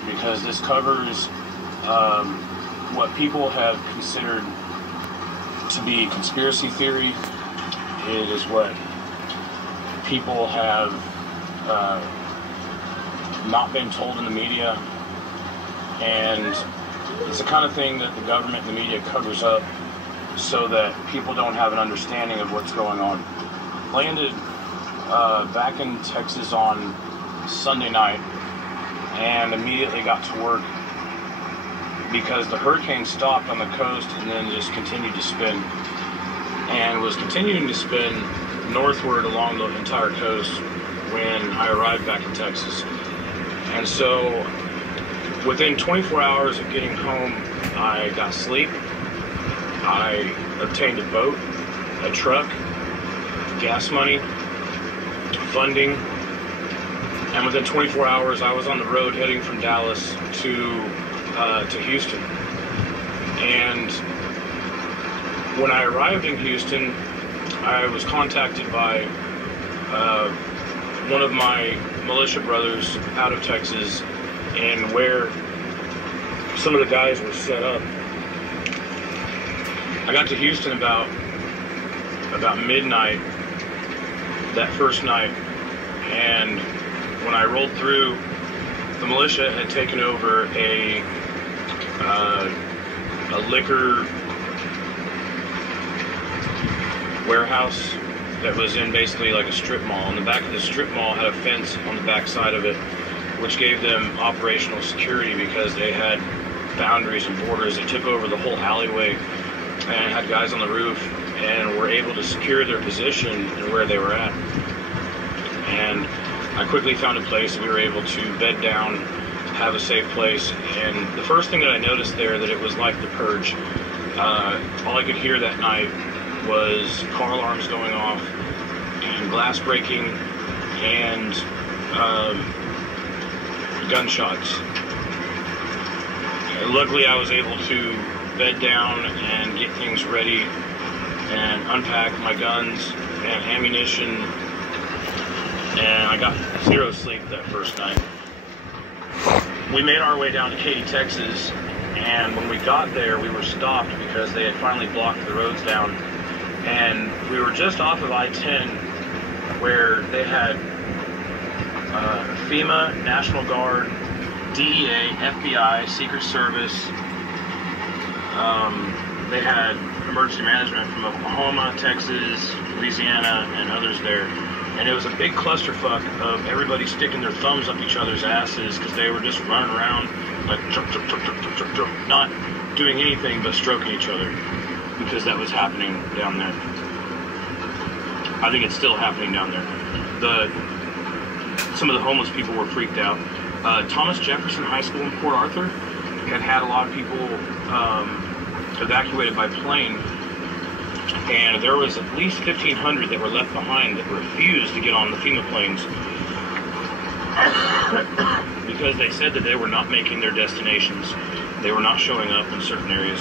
short because this covers what people have considered to be conspiracy theory. It is what people have not been told in the media, and it's the kind of thing that the government and the media covers up so that people don't have an understanding of what's going on. Landed back in Texas on Sunday night and immediately got to work because the hurricane stopped on the coast and then just continued to spin, and was continuing to spin northward along the entire coast when I arrived back in Texas. And so within 24 hours of getting home, I got sleep, I obtained a boat, a truck, gas money, funding, and within 24 hours I was on the road heading from Dallas to Houston. And when I arrived in Houston, I was contacted by one of my militia brothers out of Texas, and where some of the guys were set up. I got to Houston about midnight that first night, and when I rolled through, the militia had taken over a liquor warehouse that was in basically like a strip mall. And the back of the strip mall had a fence on the back side of it, which gave them operational security because they had boundaries and borders. They took over the whole alleyway and had guys on the roof and were able to secure their position and where they were at. And I quickly found a place. We were able to bed down, have a safe place. And the first thing that I noticed there, that it was like the purge. All I could hear that night was car alarms going off and glass breaking and gunshots. And luckily I was able to bed down and get things ready and unpack my guns and ammunition, and I got zero sleep that first night. We made our way down to Katy, Texas, and when we got there we were stopped because they had finally blocked the roads down, and we were just off of I-10 where they had Fema, National Guard, DEA, FBI, Secret Service. They had emergency management from Oklahoma, Texas, Louisiana, and others there. And it was a big clusterfuck of everybody sticking their thumbs up each other's asses because they were just running around like not doing anything but stroking each other, because that was happening down there. I think it's still happening down there. Some of the homeless people were freaked out. Thomas Jefferson High School in Port Arthur had a lot of people evacuated by plane, and there was at least 1,500 that were left behind that refused to get on the FEMA planes because they said that they were not making their destinations. They were not showing up in certain areas,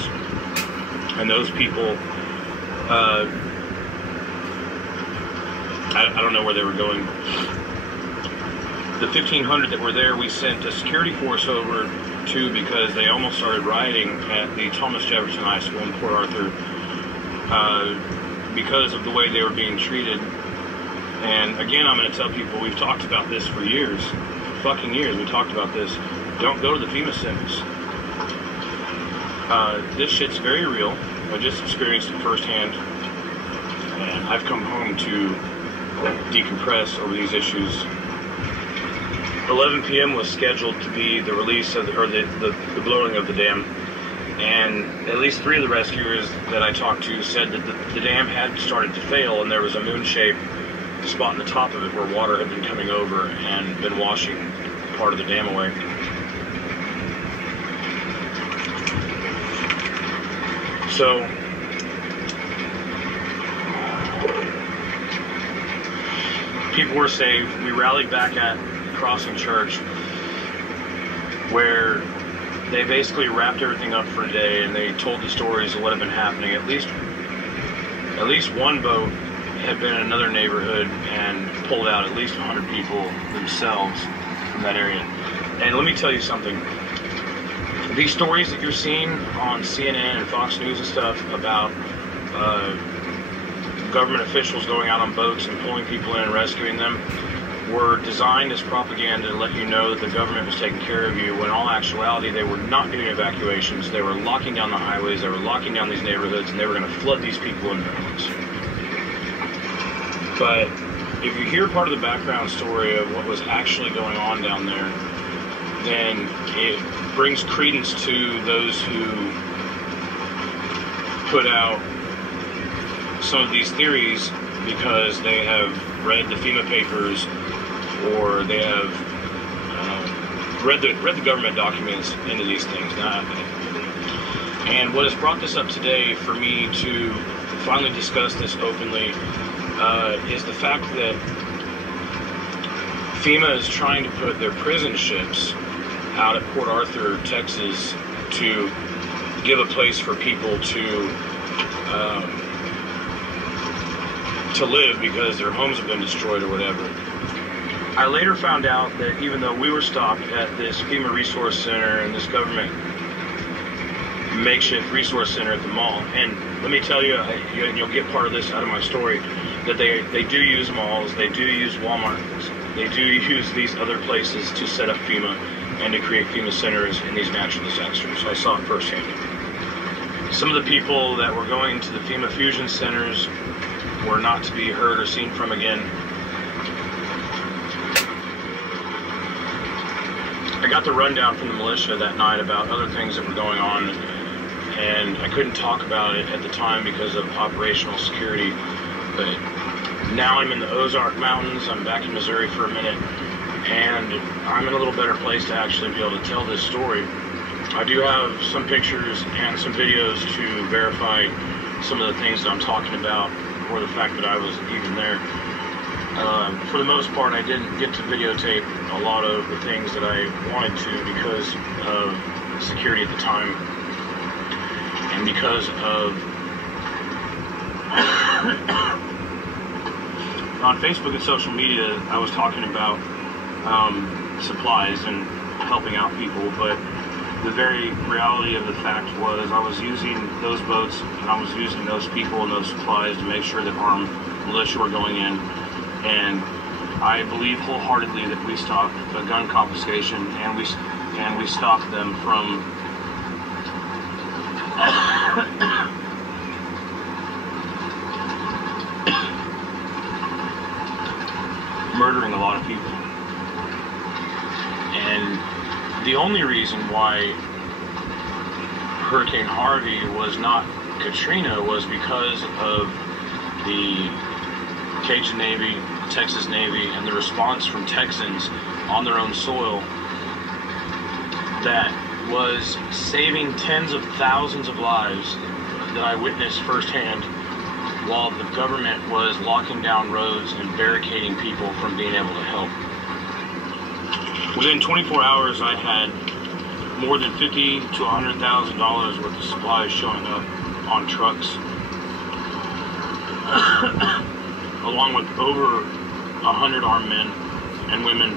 and those people, I don't know where they were going. The 1,500 that were there, we sent a security force over to, because they almost started rioting at the Thomas Jefferson High School in Port Arthur because of the way they were being treated. And again, I'm going to tell people, we've talked about this for years, fucking years. We talked about this. Don't go to the FEMA centers. This shit's very real. I just experienced it firsthand, and I've come home to decompress over these issues. 11 p.m. was scheduled to be the release of the blowing of the dam, and at least 3 of the rescuers that I talked to said that the dam had started to fail, and there was a moon-shaped spot in the top of it where water had been coming over and been washing part of the dam away. So people were saved. We rallied back at Crossing Church, where they basically wrapped everything up for a day, and they told the stories of what had been happening. At least one boat had been in another neighborhood and pulled out at least 100 people themselves from that area. And let me tell you something. These stories that you're seeing on CNN and Fox News and stuff about government officials going out on boats and pulling people in and rescuing them were designed as propaganda to let you know that the government was taking care of you, when in all actuality they were not doing evacuations. They were locking down the highways, they were locking down these neighborhoods, and they were going to flood these people in their homes. But if you hear part of the background story of what was actually going on down there, then it brings credence to those who put out some of these theories because they have read the FEMA papers, or they have read the government documents into these things. And what has brought this up today for me to finally discuss this openly is the fact that FEMA is trying to put their prison ships out at Port Arthur, Texas, to give a place for people to live because their homes have been destroyed or whatever. I later found out that even though we were stopped at this FEMA resource center and this government makeshift resource center at the mall, and let me tell you, and you'll get part of this out of my story, that they do use malls, they do use Walmart, they do use these other places to set up FEMA and to create FEMA centers in these natural disasters. So I saw it firsthand. Some of the people that were going to the FEMA fusion centers were not to be heard or seen from again. I got the rundown from the militia that night about other things that were going on, and I couldn't talk about it at the time because of operational security. But now I'm in the Ozark Mountains, I'm back in Missouri for a minute, and I'm in a little better place to actually be able to tell this story. I do have some pictures and some videos to verify some of the things that I'm talking about, or the fact that I was even there. For the most part, I didn't get to videotape a lot of the things that I wanted to because of security at the time, and because of on Facebook and social media, I was talking about supplies and helping out people, but the very reality of the fact was I was using those boats and I was using those people and those supplies to make sure that armed militia were going in. And I believe wholeheartedly that we stopped a gun confiscation, and we stopped them from murdering a lot of people. And the only reason why Hurricane Harvey was not Katrina was because of the Cajun Navy, Texas Navy, and the response from Texans on their own soil that was saving tens of thousands of lives that I witnessed firsthand, while the government was locking down roads and barricading people from being able to help. Within 24 hours, I had more than $50,000 to $100,000 worth of supplies showing up on trucks, along with over 100 armed men and women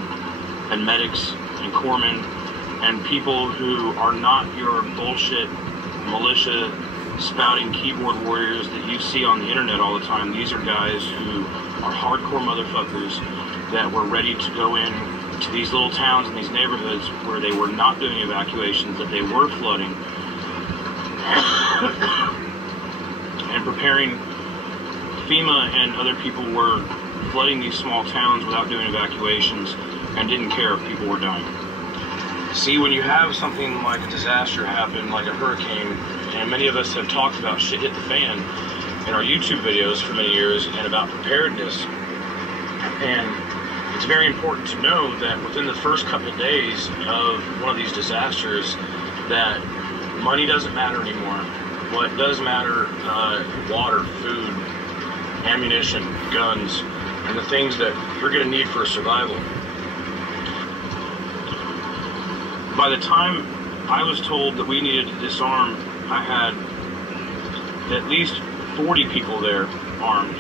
and medics and corpsmen and people who are not your bullshit militia spouting keyboard warriors that you see on the internet all the time. These are guys who are hardcore motherfuckers that were ready to go in to these little towns and these neighborhoods where they were not doing evacuations, that they were flooding, and preparing. FEMA and other people were flooding these small towns without doing evacuations and didn't care if people were dying. See, when you have something like a disaster happen, like a hurricane, and many of us have talked about shit hit the fan in our YouTube videos for many years and about preparedness. And it's very important to know that within the first couple of days of one of these disasters, that money doesn't matter anymore. What does matter, water, food, ammunition, guns, and the things that you're going to need for survival. By the time I was told that we needed to disarm, I had at least 40 people there armed.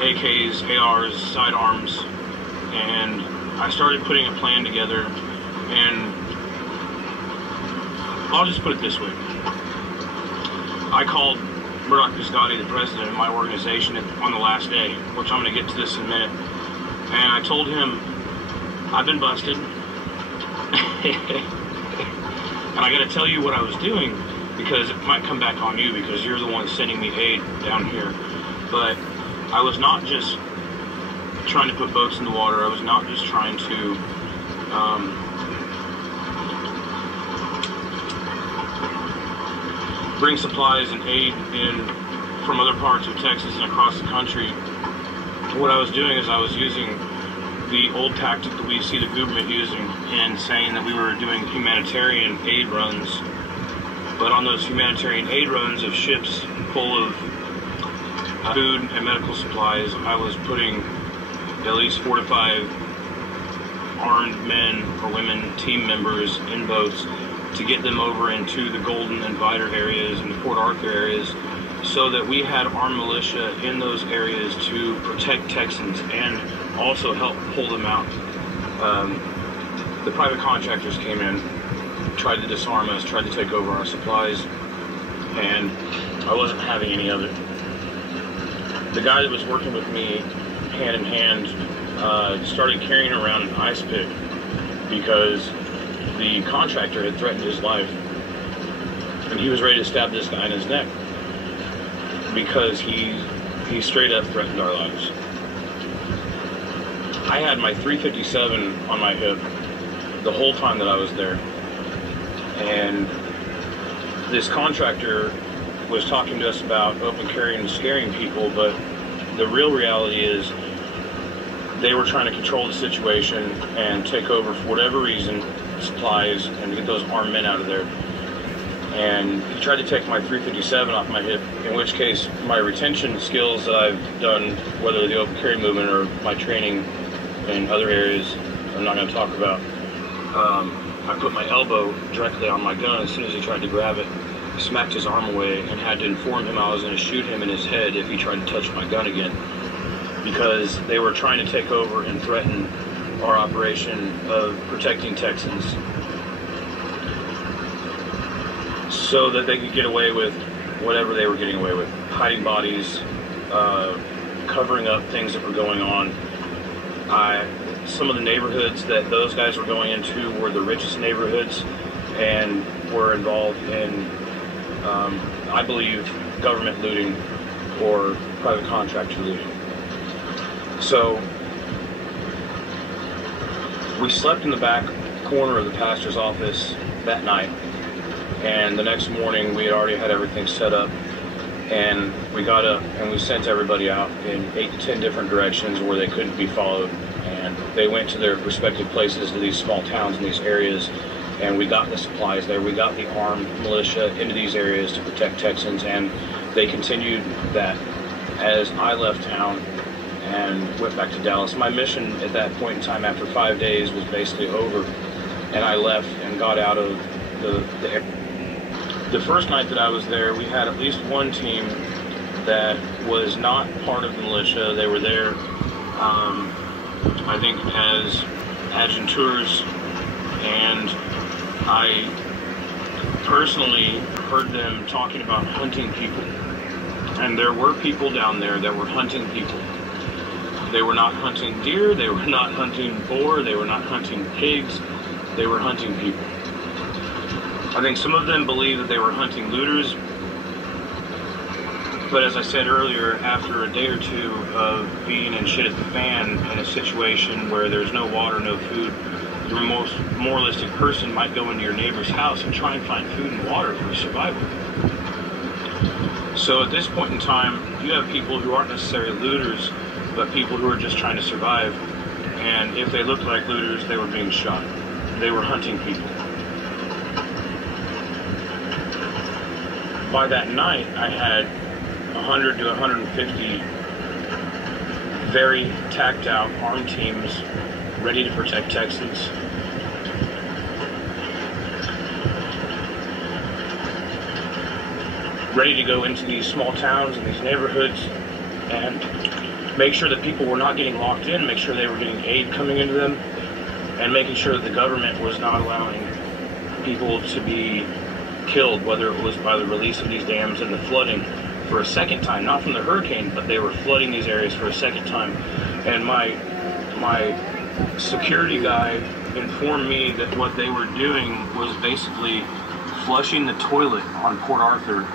AKs, ARs, sidearms, and I started putting a plan together, and I'll just put it this way. I called Murdoch Biscotti, the president of my organization, on the last day, which I'm going to get to this in a minute, and I told him, I've been busted, and I got to tell you what I was doing, because it might come back on you, because you're the one sending me aid down here. But I was not just trying to put boats in the water. I was not just trying to bring supplies and aid in from other parts of Texas and across the country. What I was doing is I was using the old tactic that we see the government using, and saying that we were doing humanitarian aid runs. But on those humanitarian aid runs of ships full of food and medical supplies, I was putting at least 4 to 5 armed men or women team members in boats to get them over into the Golden and Vider areas and the Port Arthur areas, so that we had armed militia in those areas to protect Texans and also help pull them out. The private contractors came in, tried to disarm us, tried to take over our supplies, and I wasn't having any of it. The guy that was working with me hand in hand started carrying around an ice pick, because the contractor had threatened his life, and he was ready to stab this guy in his neck, because he straight up threatened our lives. I had my 357 on my hip the whole time that I was there, and this contractor was talking to us about open carrying and scaring people, but the real reality is they were trying to control the situation and take over, for whatever reason, supplies, and get those armed men out of there. And he tried to take my 357 off my hip, in which case my retention skills that I've done, whether the open carry movement or my training in other areas I'm not going to talk about, I put my elbow directly on my gun as soon as he tried to grab it, smacked his arm away, and had to inform him I was going to shoot him in his head if he tried to touch my gun again, because they were trying to take over and threaten our operation of protecting Texans, so that they could get away with whatever they were getting away with, hiding bodies, covering up things that were going on. Some of the neighborhoods that those guys were going into were the richest neighborhoods, and were involved in, I believe, government looting or private contractor looting. So we slept in the back corner of the pastor's office that night, and the next morning we had already had everything set up, and we got up and we sent everybody out in 8 to 10 different directions where they couldn't be followed, and they went to their respective places, to these small towns in these areas, and we got the supplies there. We got the armed militia into these areas to protect Texans, and they continued that as I left town and went back to Dallas. My mission at that point in time, after 5 days, was basically over, and I left and got out of the area. The first night that I was there, we had at least one team that was not part of the militia. They were there, I think, as adjutants, and I personally heard them talking about hunting people. And there were people down there that were hunting people. They were not hunting deer, they were not hunting boar, they were not hunting pigs, they were hunting people. I think some of them believed that they were hunting looters, but as I said earlier, after a day or two of being in shit at the fan in a situation where there's no water, no food, the most moralistic person might go into your neighbor's house and try and find food and water for survival. So at this point in time, you have people who aren't necessarily looters, but people who are just trying to survive, and if they looked like looters, they were being shot. They were hunting people. By that night, I had 100 to 150 very tacked out armed teams ready to protect Texans. Ready to go into these small towns and these neighborhoods and make sure that people were not getting locked in, make sure they were getting aid coming into them, and making sure that the government was not allowing people to be killed, whether it was by the release of these dams and the flooding for a second time, not from the hurricane, but they were flooding these areas for a second time. And my security guy informed me that what they were doing was basically flushing the toilet on Port Arthur